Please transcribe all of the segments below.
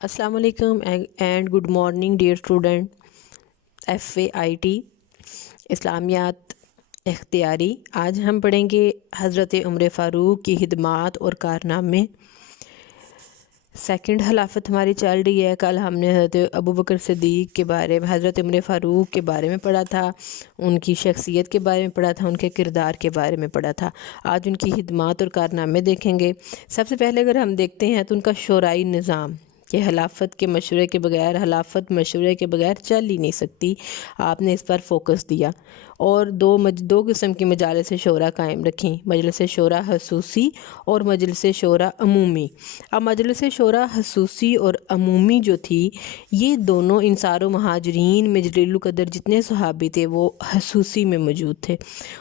السلام علیکم and good morning dear student. FAIT اسلامیات اختیاری. آج ہم پڑھیں گے حضرت عمر فاروق کی خدمات اور کارنامے. سیکنڈ خلافت ہماری چل رہی ہے. کل ہم نے حضرت ابوبکر صدیق کے بارے میں، حضرت عمر فاروق کے بارے میں پڑھا تھا، ان کی شخصیت کے بارے میں پڑھا تھا، ان کے کردار کے بارے میں پڑھا تھا. آج ان کی خدمات اور کارنامے دیکھیں گے. سب سے پہلے اگر ہم دیکھتے ہیں تو ان کا شورائی نظام، کہ خلافت کے مشورے کے بغیر، خلافت مشورے کے بغیر چل ہی نہیں سکتی. آپ نے اس پر فوکس دیا اور دو قسم کی مجالس شورا قائم رکھیں، مجلس شورا خصوصی اور مجلس شورا عمومی. اب مجلس شورا خصوصی اور عمومی جو تھی، یہ دونوں انصار و مہاجرین میں جلیل القدر جتنے صحابی تھے وہ خصوصی میں موجود تھے،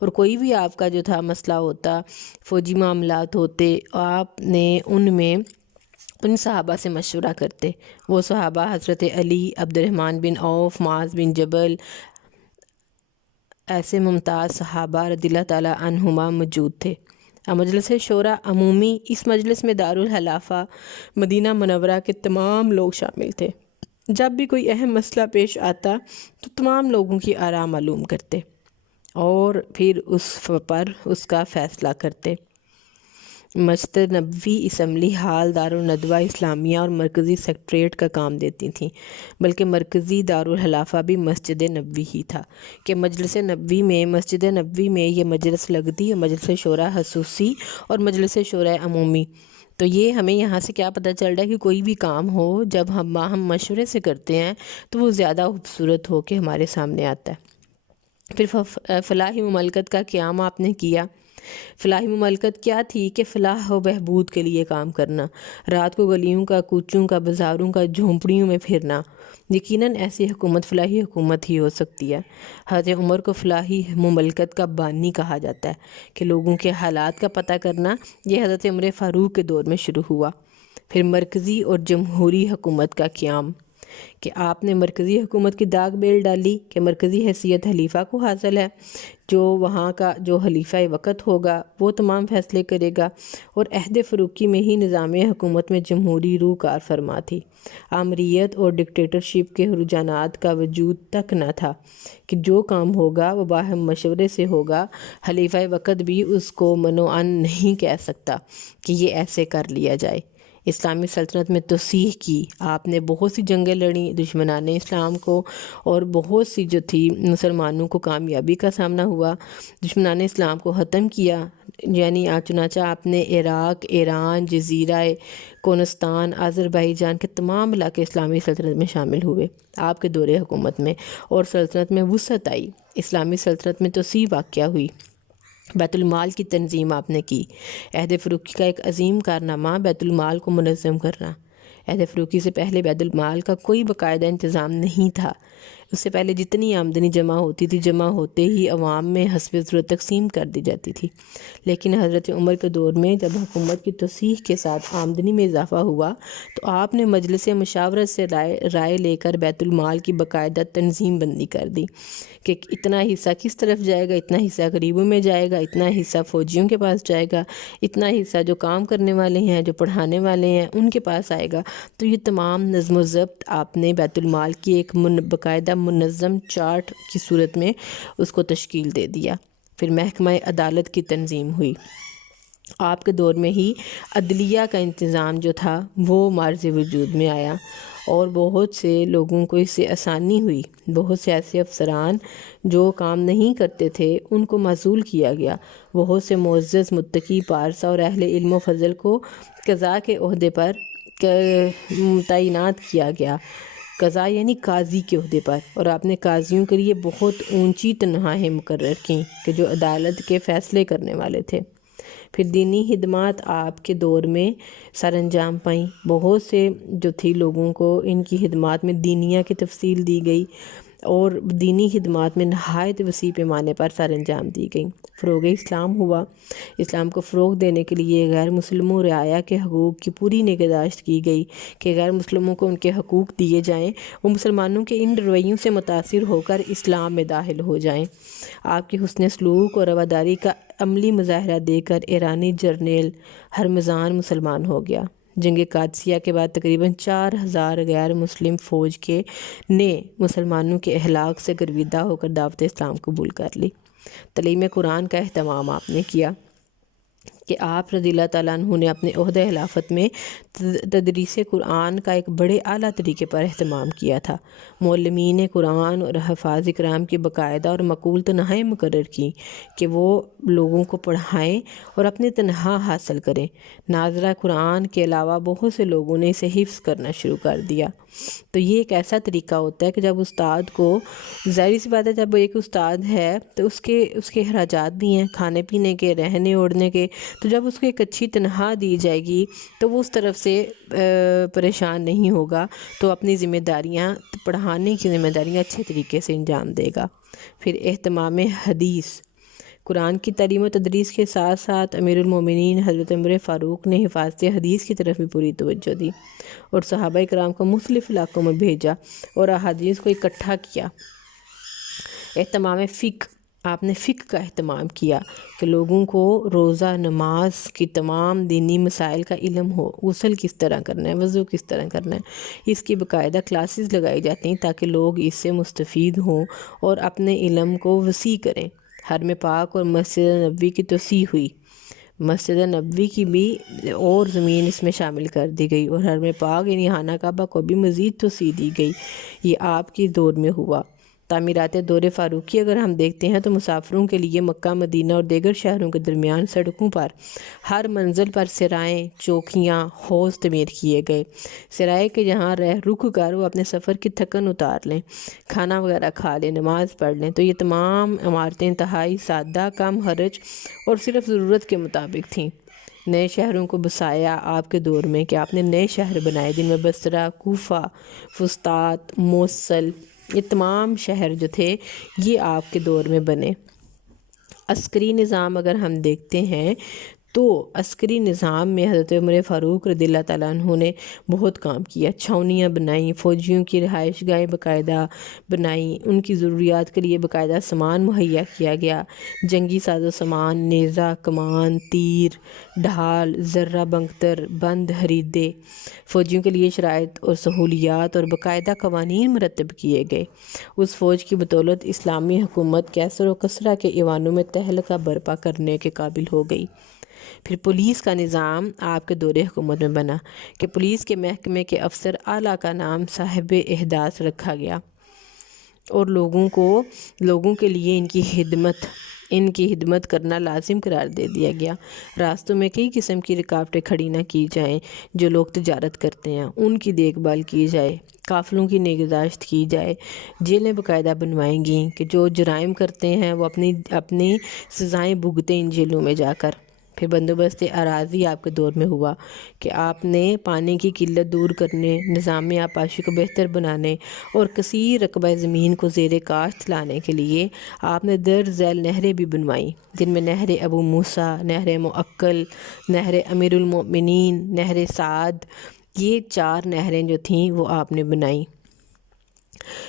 اور کوئی بھی آپ کا جو تھا مسئلہ ہوتا، فوجی معاملات ہوتے، آپ نے ان صحابہ سے مشورہ کرتے. وہ صحابہ حضرت علی، عبد الرحمن بن عوف، معاذ بن جبل، ایسے ممتاز صحابہ رضی اللہ تعالیٰ عنہما موجود تھے. مجلس شورا عمومی، اس مجلس میں دارالخلافہ مدینہ منورہ کے تمام لوگ شامل تھے. جب بھی کوئی اہم مسئلہ پیش آتا تو تمام لوگوں کی آراء معلوم کرتے اور پھر اس کا فیصلہ کرتے. مسجد نبوی اسمبلی ہال دارالندوہ اسلامیہ اور مرکزی سیکریٹریٹ کا کام دیتی تھیں، بلکہ مرکزی دارالخلافہ بھی مسجد نبوی ہی تھا. کہ مسجد نبوی میں یہ مجلس لگتی ہے، مجلس شورا خصوصی اور مجلس شورا عمومی. تو یہ ہمیں یہاں سے کیا پتہ چل رہا ہے کہ کوئی بھی کام ہو جب ہم مشورے سے کرتے ہیں تو وہ زیادہ خوبصورت ہو کے ہمارے سامنے آتا ہے. پھر فلاحی مملکت کا قیام آپ نے کیا. فلاحی مملکت کیا تھی؟ کہ فلاح و بہبود کے لیے کام کرنا، رات کو گلیوں کا، کوچوں کا، بازاروں کا، جھونپڑیوں میں پھرنا. یقیناً ایسی حکومت فلاحی حکومت ہی ہو سکتی ہے. حضرت عمر کو فلاحی مملکت کا بانی کہا جاتا ہے. کہ لوگوں کے حالات کا پتہ کرنا یہ حضرت عمر فاروق کے دور میں شروع ہوا. پھر مرکزی اور جمہوری حکومت کا قیام، کہ آپ نے مرکزی حکومت کی داغ بیل ڈالی کہ مرکزی حیثیت خلیفہ کو حاصل ہے، جو وہاں کا جو خلیفہ وقت ہوگا وہ تمام فیصلے کرے گا. اور عہد فاروقی میں ہی نظام حکومت میں جمہوری روح کار فرما تھی. آمریت اور ڈکٹیٹرشپ کے رجحانات کا وجود تک نہ تھا، کہ جو کام ہوگا وہ باہم مشورے سے ہوگا. خلیفہ وقت بھی اس کو منوعاً نہیں کہہ سکتا کہ یہ ایسے کر لیا جائے. اسلامی سلطنت میں توسیع کی، آپ نے بہت سی جنگیں لڑیں دشمنان اسلام کو، اور بہت سی جو تھی مسلمانوں کو کامیابی کا سامنا ہوا. دشمنان اسلام کو ختم کیا، یعنی چنانچہ آپ نے عراق، ایران، جزیرہ کونستان، آذربائیجان کے تمام علاقے اسلامی سلطنت میں شامل ہوئے آپ کے دور حکومت میں، اور سلطنت میں وسعت آئی. اسلامی سلطنت میں توسیع واقع ہوئی. بیت المال کی تنظیم آپ نے کی. عہد فاروقی کا ایک عظیم کارنامہ بیت المال کو منظم کرنا. عہد فاروقی سے پہلے بیت المال کا کوئی باقاعدہ انتظام نہیں تھا. اس سے پہلے جتنی آمدنی جمع ہوتی تھی، جمع ہوتے ہی عوام میں حسب ضرورت تقسیم کر دی جاتی تھی. لیکن حضرت عمر کے دور میں جب حکومت کی توسیع کے ساتھ آمدنی میں اضافہ ہوا تو آپ نے مجلس مشاورت سے رائے لے کر بیت المال کی باقاعدہ تنظیم بندی کر دی، کہ اتنا حصہ کس طرف جائے گا، اتنا حصہ غریبوں میں جائے گا، اتنا حصہ فوجیوں کے پاس جائے گا، اتنا حصہ جو کام کرنے والے ہیں، جو پڑھانے والے ہیں ان کے پاس آئے گا. تو یہ تمام نظم و ضبط آپ نے بیت المال کی ایک باقاعدہ منظم چارٹ کی صورت میں اس کو تشکیل دے دیا. پھر محکمہ عدالت کی تنظیم ہوئی. آپ کے دور میں ہی عدلیہ کا انتظام جو تھا وہ معرض وجود میں آیا، اور بہت سے لوگوں کو اس سے آسانی ہوئی. بہت سے ایسے افسران جو کام نہیں کرتے تھے ان کو معزول کیا گیا. بہت سے معزز، متقی، پارسا اور اہل علم و فضل کو قضاء کے عہدے پر تعینات کیا گیا. قضاء یعنی قاضی کے عہدے پر. اور آپ نے قاضیوں کے لیے بہت اونچی تنخواہیں مقرر کیں کہ جو عدالت کے فیصلے کرنے والے تھے. پھر دینی خدمات آپ کے دور میں سر انجام پائیں. بہت سے جو تھی لوگوں کو ان کی خدمات میں دینیہ کی تفصیل دی گئی، اور دینی خدمات میں نہایت وسیع پیمانے پر سر انجام دی گئیں. فروغ اسلام ہوا. اسلام کو فروغ دینے کے لیے غیر مسلموں رعایا کے حقوق کی پوری نگہداشت کی گئی، کہ غیر مسلموں کو ان کے حقوق دیے جائیں، وہ مسلمانوں کے ان رویوں سے متاثر ہو کر اسلام میں داخل ہو جائیں. آپ کے حسن سلوک اور رواداری کا عملی مظاہرہ دے کر ایرانی جرنیل ہرمزان مسلمان ہو گیا. جنگ قادسیہ کے بعد تقریباً 4000 غیر مسلم فوج کے نے مسلمانوں کے اہلاک سے گرویدہ ہو کر دعوت اسلام قبول کر لی۔ تعلیم قرآن کا اہتمام آپ نے کیا کہ آپ رضی اللہ تعالیٰ عنہ نے اپنے عہدہ خلافت میں تدریس قرآن کا ایک بڑے اعلیٰ طریقے پر اہتمام کیا تھا۔ معلمین قرآن اور حفاظ کرام کی باقاعدہ اور معقول تنہائیں مقرر کی کہ وہ لوگوں کو پڑھائیں اور اپنے تنہا حاصل کریں۔ ناظرہ قرآن کے علاوہ بہت سے لوگوں نے اسے حفظ کرنا شروع کر دیا۔ تو یہ ایک ایسا طریقہ ہوتا ہے کہ جب استاد کو، ظاہر سی بات ہے جب ایک استاد ہے تو اس کے اخراجات بھی ہیں، کھانے پینے کے، رہنے اوڑھنے کے، تو جب اس کو ایک اچھی تنخواہ دی جائے گی تو وہ اس طرف سے پریشان نہیں ہوگا، تو اپنی ذمہ داریاں، پڑھانے کی ذمہ داریاں اچھے طریقے سے انجام دے گا۔ پھر اہتمام حدیث، قرآن کی تعلیم و تدریس کے ساتھ ساتھ امیر المومنین حضرت عمر فاروق نے حفاظت حدیث کی طرف بھی پوری توجہ دی اور صحابہ کرام کو مختلف علاقوں میں بھیجا اور احادیث کو اکٹھا کیا۔ اہتمام فقہ، آپ نے فقہ کا اہتمام کیا کہ لوگوں کو روزہ، نماز کی تمام دینی مسائل کا علم ہو، غسل کس طرح کرنا ہے، وضو کس طرح کرنا ہے، اس کی باقاعدہ کلاسز لگائی جاتی ہیں تاکہ لوگ اس سے مستفید ہوں اور اپنے علم کو وسیع کریں۔ حرم پاک اور مسجد نبوی کی توسیع ہوئی، مسجد نبوی کی بھی اور زمین اس میں شامل کر دی گئی اور حرم پاک یعنی خانہ کعبہ کو بھی مزید توسیع دی گئی۔ یہ آپ کی دور میں ہوا۔ تعمیرات دور فاروقی اگر ہم دیکھتے ہیں تو مسافروں کے لیے مکہ، مدینہ اور دیگر شہروں کے درمیان سڑکوں پر ہر منزل پر سرائیں، چوکیاں، حوض تعمیر کیے گئے۔ سرائے کے جہاں رک کر وہ اپنے سفر کی تھکن اتار لیں، کھانا وغیرہ کھا لیں، نماز پڑھ لیں۔ تو یہ تمام عمارتیں انتہائی سادہ، کم حرج اور صرف ضرورت کے مطابق تھیں۔ نئے شہروں کو بسایا آپ کے دور میں کہ آپ نے نئے شہر بنائے جن میں بصرہ، کوفہ، فسطاط، موصل، یہ تمام شہر جو تھے یہ آپ کے دور میں بنے۔ عسکری نظام اگر ہم دیکھتے ہیں تو عسکری نظام میں حضرت عمر فاروق رضی اللہ تعالیٰ عنہ نے بہت کام کیا، چھاؤنیاں بنائیں، فوجیوں کی رہائش گاہیں باقاعدہ بنائیں، ان کی ضروریات کے لیے باقاعدہ سامان مہیا کیا گیا، جنگی ساز و سامان، نیزہ، کمان، تیر، ڈھال، ذرہ بنکتر، بند حریدے، فوجیوں کے لیے شرائط اور سہولیات اور باقاعدہ قوانین مرتب کیے گئے۔ اس فوج کی بدولت اسلامی حکومت کیسر و کسریٰ کے ایوانوں میں تہلکہ برپا کرنے کے قابل ہو گئی۔ پھر پولیس کا نظام آپ کے دور حکومت میں بنا کہ پولیس کے محکمے کے افسر اعلیٰ کا نام صاحب احداث رکھا گیا اور لوگوں کے لیے ان کی خدمت کرنا لازم قرار دے دیا گیا۔ راستوں میں کئی قسم کی رکاوٹیں کھڑی نہ کی جائیں، جو لوگ تجارت کرتے ہیں ان کی دیکھ بھال کی جائے، قافلوں کی نگہداشت کی جائے، جیلیں باقاعدہ بنوائیں گئیں کہ جو جرائم کرتے ہیں وہ اپنی سزائیں بھگتیں ان جیلوں میں جا کر۔ پھر بندوبست اراضی آپ کے دور میں ہوا کہ آپ نے پانی کی قلت دور کرنے، نظام آبپاشی کو بہتر بنانے اور کثیر رقبہ زمین کو زیر کاشت لانے کے لیے آپ نے درج ذیل نہریں بھی بنوائیں، جن میں نہر ابو موسیٰ، نہر معقل، نہر امیر المومنین، نہر سعد، یہ 4 نہریں جو تھیں وہ آپ نے بنائیں۔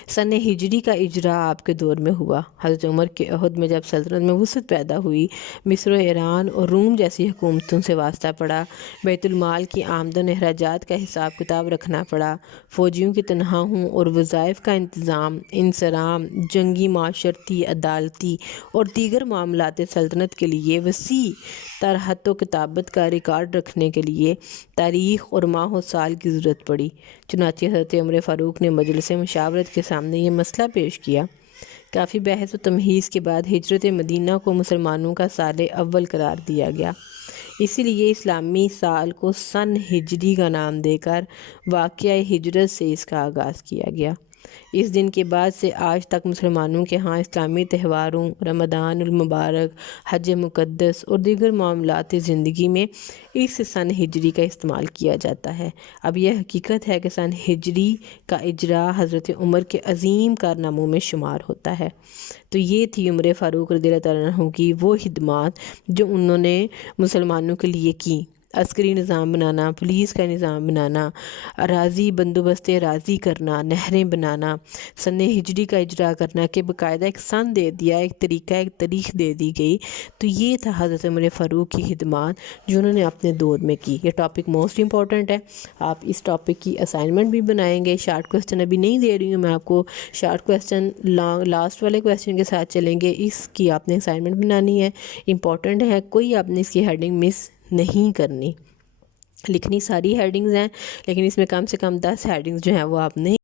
سن ہجری کا اجراء آپ کے دور میں ہوا۔ حضرت عمر کے عہد میں جب سلطنت میں وسعت پیدا ہوئی، مصر و ایران اور روم جیسی حکومتوں سے واسطہ پڑا، بیت المال کی آمدن اخراجات کا حساب کتاب رکھنا پڑا، فوجیوں کی تنخواہوں اور وظائف کا انتظام، انصرام، جنگی، معاشرتی، عدالتی اور دیگر معاملات سلطنت کے لیے وسیع تر خط و کتابت کا ریکارڈ رکھنے کے لیے تاریخ اور ماہ و سال کی ضرورت پڑی۔ چنانچہ حضرت عمر فاروق نے مجلس مشاورت کے سامنے یہ مسئلہ پیش کیا۔ کافی بحث و تمہیز کے بعد ہجرت مدینہ کو مسلمانوں کا سال اول قرار دیا گیا، اسی لیے اسلامی سال کو سن ہجری کا نام دے کر واقعہ ہجرت سے اس کا آغاز کیا گیا۔ اس دن کے بعد سے آج تک مسلمانوں کے ہاں اسلامی تہواروں، رمضان المبارک، حج مقدس اور دیگر معاملات زندگی میں اس سن ہجری کا استعمال کیا جاتا ہے۔ اب یہ حقیقت ہے کہ سن ہجری کا اجراء حضرت عمر کے عظیم کارناموں میں شمار ہوتا ہے۔ تو یہ تھی عمر فاروق رضی اللہ تعالیٰ عنہ کی وہ خدمات جو انہوں نے مسلمانوں کے لیے کی۔ عسکری نظام بنانا، پولیس کا نظام بنانا، اراضی بندوبست اراضی کرنا، نہریں بنانا، سن ہجری کا اجرا کرنا کہ باقاعدہ ایک سن دے دیا، ایک طریقہ، ایک تاریخ دے دی گئی. تو یہ تھا حضرت عمر فاروق کی خدمات جو انہوں نے اپنے دور میں کی. یہ ٹاپک موسٹ امپورٹنٹ ہے. آپ اس ٹاپک کی اسائنمنٹ بھی بنائیں گے. شارٹ کویسچن ابھی نہیں دے رہی ہوں میں آپ کو، شارٹ کویسچن لاسٹ والے کویسچن کے ساتھ چلیں گے. اس کی آپ نے اسائنمنٹ بنانی ہے، امپورٹنٹ ہے. کوئی آپ نے اس کی ہیڈنگ مس نہیں کرنی. لکھنی ساری ہیڈنگز ہیں لیکن اس میں کم سے کم 10 ہیڈنگز جو ہیں وہ آپ نے